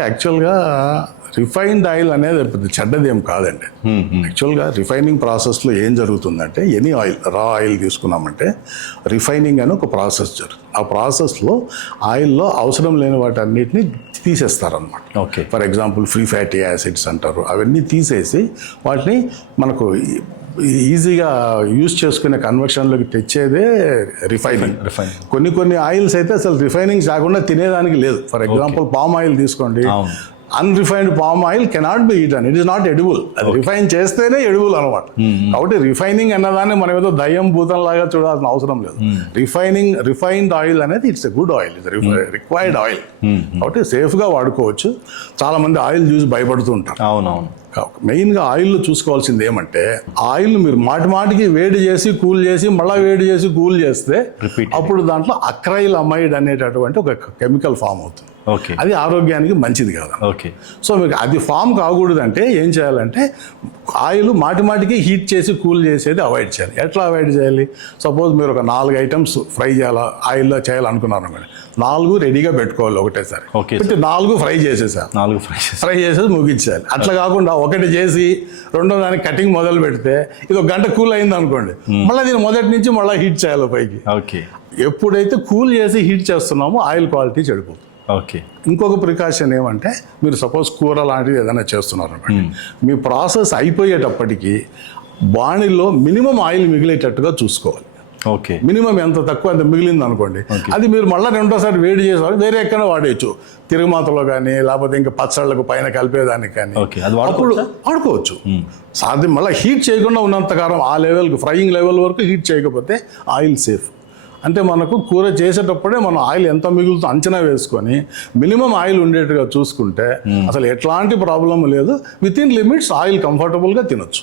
అంటే యాక్చువల్గా refined oil అనేది పెద్ద చెడ్డదేం కాదండి. యాక్చువల్గా రిఫైనింగ్ ప్రాసెస్లో ఏం జరుగుతుందంటే ఎనీ ఆయిల్ రా ఆయిల్ తీసుకున్నామంటే రిఫైనింగ్ అని ఒక ప్రాసెస్ జరుగుతుంది. ఆ ప్రాసెస్లో ఆయిల్లో అవసరం లేని వాటి అన్నిటిని తీసేస్తారనమాట. Okay. For example free fatty acids అంటారు, అవన్నీ తీసేసి వాటిని మనకు ఈజీగా యూజ్ చేసుకునే కన్వర్షన్లోకి తెచ్చేదే రిఫైనింగ్. కొన్ని ఆయిల్స్ అయితే అసలు రిఫైనింగ్ కాకుండా తినేదానికి లేదు. ఫర్ ఎగ్జాంపుల్ పామ్ ఆయిల్ తీసుకోండి, unrefined palm oil cannot be eaten, it is not edible. అది రిఫైన్ చేస్తేనే ఎడిబుల్ అనమాట. కాబట్టి రిఫైనింగ్ అన్నదాన్ని మనం ఏదో దయ్యం భూతం లాగా చూడాల్సిన అవసరం లేదు. రిఫైన్డ్ ఆయిల్ అనేది it's a good oil, it's required oil. కాబట్టి సేఫ్గా వాడుకోవచ్చు. చాలా మంది ఆయిల్ చూసి భయపడుతూ ఉంటారు. అవునవును. మెయిన్గా ఆయిల్లో చూసుకోవాల్సింది ఏమంటే, ఆయిల్ మీరు మాటికి వేడి చేసి కూల్ చేసి మళ్ళీ వేడి చేసి కూల్ చేస్తే అప్పుడు దాంట్లో అక్రైల్ అమైడ్ అనేటటువంటి ఒక కెమికల్ ఫామ్ అవుతుంది. అది ఆరోగ్యానికి మంచిది కాదు. సో మీకు అది ఫామ్ కాకూడదంటే ఏం చేయాలంటే, ఆయిల్ మాటికి హీట్ చేసి కూల్ చేసేది అవాయిడ్ చేయాలి. ఎట్లా అవాయిడ్ చేయాలి? సపోజ్ మీరు ఒక 4 ఐటమ్స్ ఫ్రై చేయాలా ఆయిల్లో చేయాలనుకున్నారు అనుకోండి, 4 రెడీగా పెట్టుకోవాలి ఒకటేసారి. 4 ఫ్రై చేసేసారు, ఫ్రై చేసేది ముగించాలి. అట్లా కాకుండా ఒకటి చేసి రెండో దానికి కటింగ్ మొదలు పెడితే ఇది 1 గంట కూల్ అయింది అనుకోండి, మళ్ళీ దీన్ని మొదటి నుంచి మళ్ళీ హీట్ చేయాలి పైకి. ఎప్పుడైతే కూల్ చేసి హీట్ చేస్తున్నామో ఆయిల్ క్వాలిటీ చెడిపోతుంది. ఇంకొక ప్రికాషన్ ఏమంటే, మీరు సపోజ్ కూర లాంటిది ఏదైనా చేస్తున్నారు అనుకోండి, మీ ప్రాసెస్ అయిపోయేటప్పటికి బాణీలో మినిమం ఆయిల్ మిగిలేటట్టుగా చూసుకోవాలి. మినిమం ఎంత తక్కువ ఎంత మిగిలింది అనుకోండి, అది మీరు మళ్ళీ రెండోసారి వేడి చేసేవారు వేరే ఎక్కడ వాడేయచ్చు. తిరుగుమాతలో కానీ లేకపోతే ఇంకా పచ్చళ్ళకు పైన కలిపేదానికి కానీ అప్పుడు వాడుకోవచ్చు. సాధ్యం మళ్ళీ హీట్ చేయకుండా ఉన్నంతకాలం ఆ లెవెల్కి ఫ్రైయింగ్ లెవెల్ వరకు హీట్ చేయకపోతే ఆయిల్ సేఫ్. అంటే మనకు కూర చేసేటప్పుడే మనం ఆయిల్ ఎంత మిగులుతో అంచనా వేసుకొని మినిమం ఆయిల్ ఉండేట్టుగా చూసుకుంటే అసలు ఎట్లాంటి ప్రాబ్లం లేదు. విత్ ఇన్ లిమిట్స్ ఆయిల్ కంఫర్టబుల్గా తినొచ్చు.